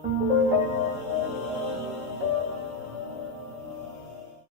thank you